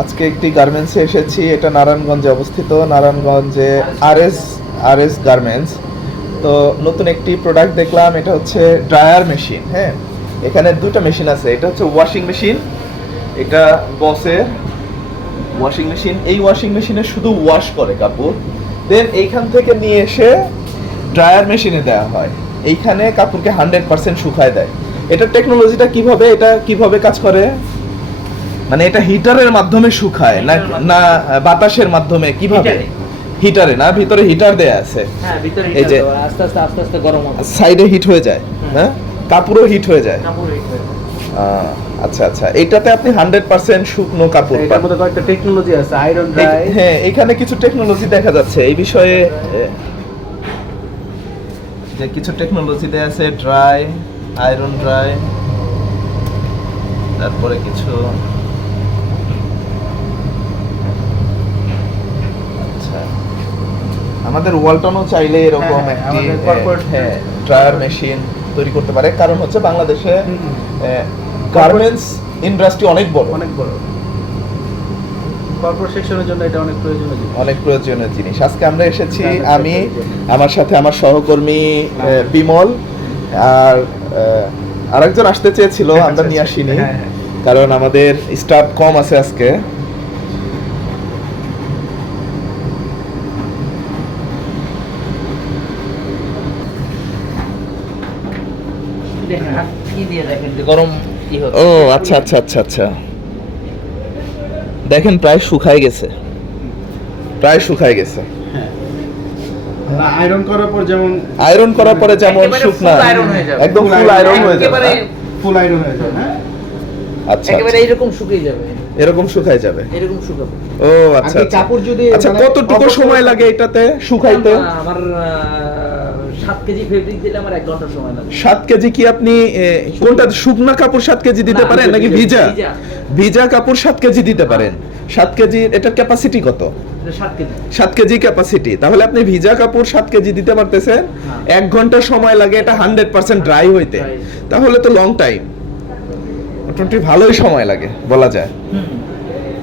আজকে একটি গার্মেন্টসে এসেছি, এটা নারায়ণগঞ্জে অবস্থিত। নারায়ণগঞ্জে R S R S garments তো নতুন একটি প্রোডাক্ট দেখলাম, এটা হচ্ছে ড্রায়ার মেশিন হ্যাঁ? এখানে দুটো মেশিন আছে, এটা হচ্ছে ওয়াশিং মেশিন এটা বসের ওয়াশিং মেশিন এই ওয়াশিং মেশিনে শুধু ওয়াশ করে কাপড়। দেন এইখান থেকে নিয়ে এসে ড্রায়ার মেশিনে দেওয়া হয়। এইখানে কাপড়কে হান্ড্রেড পার্সেন্ট শুকায় দেয়। এটা টেকনোলজিটা কীভাবে, এটা কীভাবে কাজ করে? মানে এটা হিটারের মাধ্যমে শুকায় না না বাতাসের মাধ্যমে কীভাবে? হিটারে। না ভিতরে হিটার দেয়া আছে। হ্যাঁ ভিতরে এই যে- আস্তে আস্তে আস্তে আস্তে গরম সাইডে হিট হয়ে যায় হ্যাঁ? কাপড়ও হিট হয়ে যায়। হয়ে আচ্ছা আচ্ছা এটাতে আপনি হান্ড্রেড পার্সেন্ট শুকনো কাপড় এটার মধ্যে কয়েকটা টেকনোলজি আছে আয়রন ড্রাই। হ্যাঁ এখানে কিছু টেকনোলজি দেখা যাচ্ছে এই বিষয়ে যে কিছু টেকনোলজি দেয়া আছে ড্রাই আয়রন ড্রাই তারপরে কিছু আচ্ছা আমাদের ওয়ালটনও চাইলে এরকম হ্যাঁ, একটি হ্যাঁ। ড্রায়ার মেশিন তৈরি করতে পারে। কারণ হচ্ছে বাংলাদেশে। গার্মেন্টস ইন্ডাস্ট্রি অনেক বড়। অনেক বড়। কর্পোরেট সেকশনের জন্য এটা অনেক প্রয়োজনীয় জিনিস। অনেক প্রয়োজনীয় জিনিস। আজকে আমরা এসেছি আমি। আমার সাথে আমার সহকর্মী বিমল আর আরেকজন আসতে চেয়েছিল আচ্ছা, আমরা আচ্ছা, নিয়ে আসিনি। হ্যাঁ, হ্যাঁ। কারণ আমাদের স্টাফ কম আছে আজকে দেখেন, দিয়ে দেখেন? গরম ও আচ্ছা আচ্ছা আচ্ছা আচ্ছা। দেখেন প্রায় শুকায় গেছে। প্রায় শুকায় গেছে। হ্যাঁ আয়রন করার পর যেমন আয়রন করার পরে যেমন শুকনা। full iron যাবে। একদম ফুল আয়রন হয়ে যাবে। ফুল আয়রন হয়ে যায় হ্যাঁ? আচ্ছা একেবারে আচ্ছা। এইরকম শুকিয়ে যাবে। এরকম শুকায় যাবে। এরকম শুকাবে। ও আচ্ছা আর আচ্ছা। কাপড় যদি আচ্ছা মানে কতটুকু সময় লাগে এটাতে শুকাইতে? আমার- সাত কেজি ফেব্রিক দিলে আমার এক ঘণ্টা সময় লাগে। সাত কেজি কি আপনি কোনটা শুকনা কাপড় সাত কেজি দিতে পারেন নাকি ভিজা, ভিজা। কাপড় সাত কেজি দিতে পারেন। সাত কেজি এটার ক্যাপাসিটি কত? সাত কেজি। ক্যাপাসিটি তাহলে আপনি ভিজা কাপড় সাত কেজি দিতে পারতেছেন। হ্যাঁ। এক ঘণ্টা সময় লাগে এটা হান্ড্রেড পার্সেন্ট ড্রাই হইতে। তাহলে তো লং টাইম মোটামুটি ভালোই সময় লাগে বলা যায়।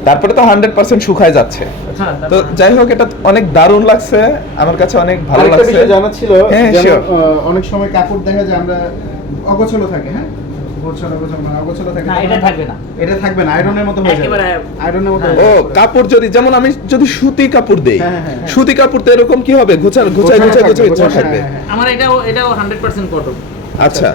তারপরে তো হান্ড্রেড পার্সেন্ট শুকায় যাচ্ছে। হ্যাঁ তো যাই হোক এটা অনেক দারুণ লাগছে। আমার কাছে অনেক ভালো লাগছে। জানা ছিল হ্যাঁ, যেমন, অনেক সময় কাপড় দেখা যায় আমরা অগোছলো থাকে হ্যাঁ? মানে অগোছলো থাকে না, এটা থাকবে না। এটা থাকবে না আয়রনের মতো হয়ে যাবে। একেবারে আয়রনের মতো। ও যাবে। কাপড় যদি যেমন আমি যদি সুতি কাপড় দেই। সুতি কাপড় তো এরকম কি হবে? থাকবে। আমার এটাও এটাও হান্ড্রেড পার্সেন্ট কটন আচ্ছা।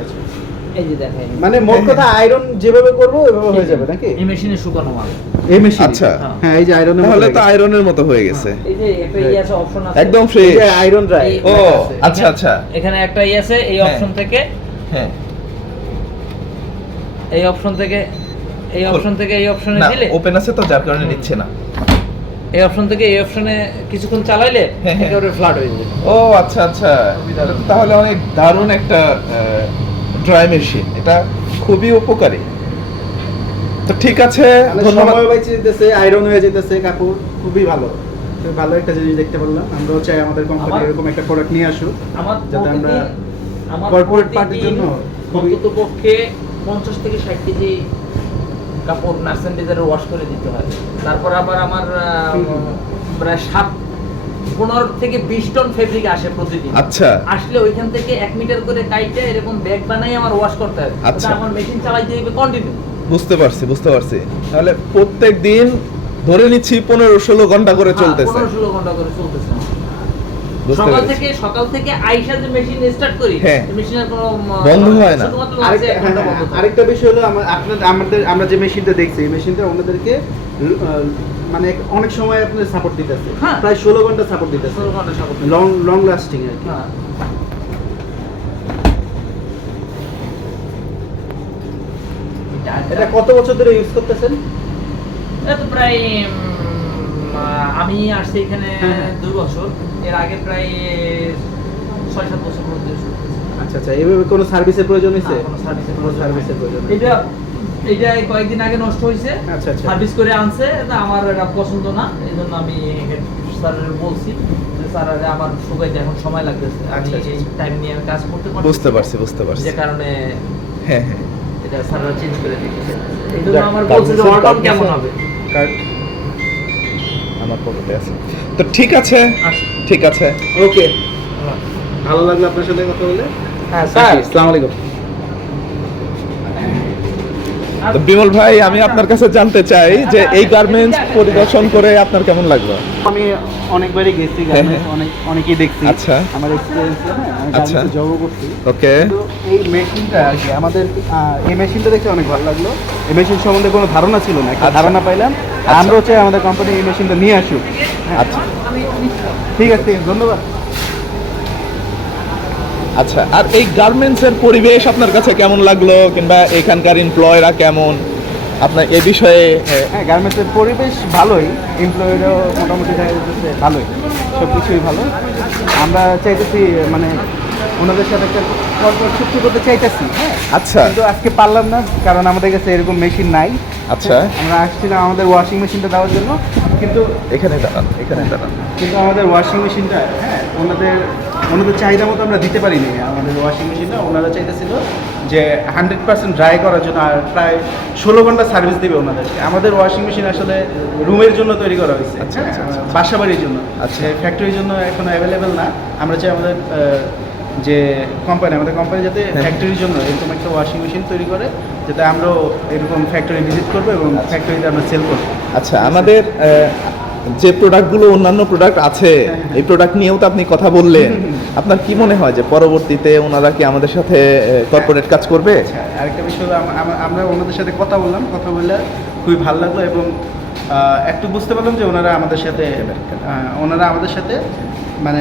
এই যে দেখেন। মানে মোট কথা আয়রন যেভাবে করব ওইভাবে হয়ে যাবে নাকি? এই মেশিনে শুকানো মাল। এই মেশিন আচ্ছা। হ্যাঁ। এই যে আয়রনের তাহলে তো আয়রনের মতো হয়ে গেছে। এই যে একটা ই আছে অপশন আছে। একদম এই ফ্রেশ আয়রন ড্রাই ও আচ্ছা আচ্ছা। এখানে একটা ই আছে এই হ্যাঁ। অপশন থেকে। হ্যাঁ। এই অপশন থেকে এই অপশন থেকে এই অপশনে দিলে ওপেন আছে তো যার কারণে নিচ্ছে না। এই অপশন থেকে এই অপশনে কিছুক্ষণ চালাইলে হ্যাঁ, হ্যাঁ। একেবারে ফ্ল্যাট হয়ে যাবে। ও আচ্ছা আচ্ছা। তাহলে অনেক দারুণ একটা ড্রাই মেশিন এটা খুবই উপকারী। তো ঠিক আছে মানে ধন্যবাদ। যেতেছে আয়রন হয়ে যেতেছে কাপড় খুবই ভালো। তো ভালো একটা জিনিস দেখতে পারলাম। আমরাও চাই আমাদের কোম্পানি এরকম একটা প্রোডাক্ট নিয়ে আসুক আমার যাতে আমরা কর্পোরেট পার্টির জন্য অন্তত পক্ষে পঞ্চাশ থেকে ষাট কেজি কাপড় নার্সেন্ডিজারে ওয়াশ করে দিতে হয়। তারপর আবার আমার প্রায় সাত পনেরো থেকে বিশ টন ফেব্রিক আসে প্রতিদিন আচ্ছা আসলে ওইখান থেকে এক মিটার করে কাইটে এরকম ব্যাগ বানাই আমার ওয়াশ করতে হয় আচ্ছা। আমার মেশিন চালাইতে হবে কন্টিনিউ বুঝতে পারছি বুঝতে পারছি তাহলে প্রত্যেক দিন ধরে নিচ্ছি পনেরো ষোলো ঘণ্টা করে চলতেছে পনেরো ষোলো ঘণ্টা করে চলতেছে সকাল থেকে সকাল থেকে আইসা যে মেশিন স্টার্ট করি হ্যাঁ। মেশিনের কোনো বন্ধ হয় না। আরেকটা হ্যাঁ, হ্যাঁ। আরেকটা বিষয় হলো আমাদের আমরা যে মেশিনটা দেখছি এই মেশিনটা আমাদেরকে মানে অনেক সময় আপনার সাপোর্ট দিতেছে। হ্যাঁ। প্রায় ষোলো ঘণ্টা সাপোর্ট দিতেছে। ষোলো ঘণ্টা সাপোর্ট লং লং লাস্টিং আর কি। হ্যাঁ। এটা কত বছর ধরে ইউজ করতেছেন? এটা তো প্রায় আমি আসছি এখানে হ্যাঁ। দুই বছর। এর আগে প্রায় ছয় সাত বছর মধ্যে আচ্ছা আচ্ছা। এইভাবে কোনো সার্ভিসের প্রয়োজন হয়েছে? কোনো সার্ভিসের প্রয়োজন। এটা এটা কয়েকদিন আগে নষ্ট হয়েছে। আচ্ছা, আচ্ছা। সার্ভিস করে আনছে আমার এটা পছন্দ না এই জন্য আমি স্যারের বলছি যে স্যার আরে আমার শুকাইতে এখন সময় লাগতেছে। আমি আচ্ছা, আচ্ছা, এই আচ্ছা। টাইম নিয়ে আমি কাজ করতে পারছি। বুঝতে পারছি বুঝতে পারছি। যে কারণে হ্যাঁ হ্যাঁ। এটা স্যাররা চেঞ্জ করে দিয়েছে। এই জন্য আমার তার বলছে যে অর্ডার কেমন হবে? আমার পকেটে আছে। তো ঠিক আছে ঠিক আছে। ওকে। ভালো লাগল আপনার সাথে কথা বলে? হ্যাঁ স্যার। আসসালামু আলাইকুম। বিমল ভাই আমি আপনার কাছে জানতে চাই যে এই গার্মেন্টস পরিদর্শন করে আপনার কেমন লাগল? আমি অনেকবারই গেছি গার্মেন্টস অনেক অনেকেই দেখছি। আচ্ছা। আমার এক্সপিরিয়েন্স হ্যাঁ আমি আচ্ছা। জবও করছি। ওকে। এই মেশিনটা আর কি আমাদের এই মেশিনটা দেখে অনেক ভালো লাগল। এই মেশিন সম্বন্ধে কোনো ধারণা ছিল না একটা আচ্ছা। ধারণা পাইলাম। আচ্ছা। আমরাও চাই আমাদের কোম্পানি এই মেশিনটা নিয়ে আসুক। হ্যাঁ, আচ্ছা। ঠিক আছে, ধন্যবাদ। আচ্ছা আর এই গার্মেন্টসের পরিবেশ আপনার কাছে কেমন লাগল? কিংবা এখানকার এমপ্লয়রা কেমন? আপনার এই বিষয়ে এ, হ্যাঁ গার্মেন্টসের পরিবেশ ভালোই। এমপ্লয়েরও মোটামুটি দেখা যাচ্ছে ভালোই। সব কিছুই ভালো। আমরা চাইতেছি মানে ওনাদের সাথে একটা কর্পোরেট চুক্তি করতে চাইতেছি হ্যাঁ। আচ্ছা। কিন্তু আজকে পারলাম না কারণ আমাদের কাছে এরকম মেশিন নাই। আচ্ছা। আমরা আসছিলাম আমাদের ওয়াশিং মেশিনটা দেওয়ার জন্য। কিন্তু এখানে দাঁড়ান এখানে দাঁড়ান। কিন্তু আমাদের ওয়াশিং মেশিনটা হ্যাঁ ওনাদের ওনাদের চাহিদা মতো আমরা দিতে পারিনি আমাদের ওয়াশিং মেশিনটা ওনারা চাইতেছিল যে হান্ড্রেড পার্সেন্ট ড্রাই করার জন্য আর প্রায় ষোলো ঘণ্টা সার্ভিস দেবে ওনাদেরকে আমাদের ওয়াশিং মেশিন আসলে রুমের জন্য তৈরি করা হয়েছে আচ্ছা, আচ্ছা, আচ্ছা, আচ্ছা। বাসা বাড়ির জন্য আচ্ছা। ফ্যাক্টরির জন্য এখন অ্যাভেলেবেল না আমরা চাই আমাদের যে কোম্পানি আমাদের কোম্পানি যাতে হ্যাঁ। ফ্যাক্টরির জন্য এরকম একটা ওয়াশিং মেশিন তৈরি করে যাতে আমরাও এরকম ফ্যাক্টরি ভিজিট করব এবং। ফ্যাক্টরিতে আমরা সেল করব আচ্ছা আমাদের যে প্রোডাক্টগুলো অন্যান্য প্রোডাক্ট আছে এই প্রোডাক্ট নিয়েও তো আপনি কথা বললেন আপনার কি মনে হয় যে পরবর্তীতে ওনারা কি আমাদের সাথে কর্পোরেট কাজ করবে? আচ্ছা আরেকটা বিষয় আমরা ওনাদের সাথে কথা বললাম। কথা বললে খুবই ভালো লাগল এবং একটু বুঝতে পারলাম যে ওনারা আমাদের সাথে ওনারা আমাদের সাথে মানে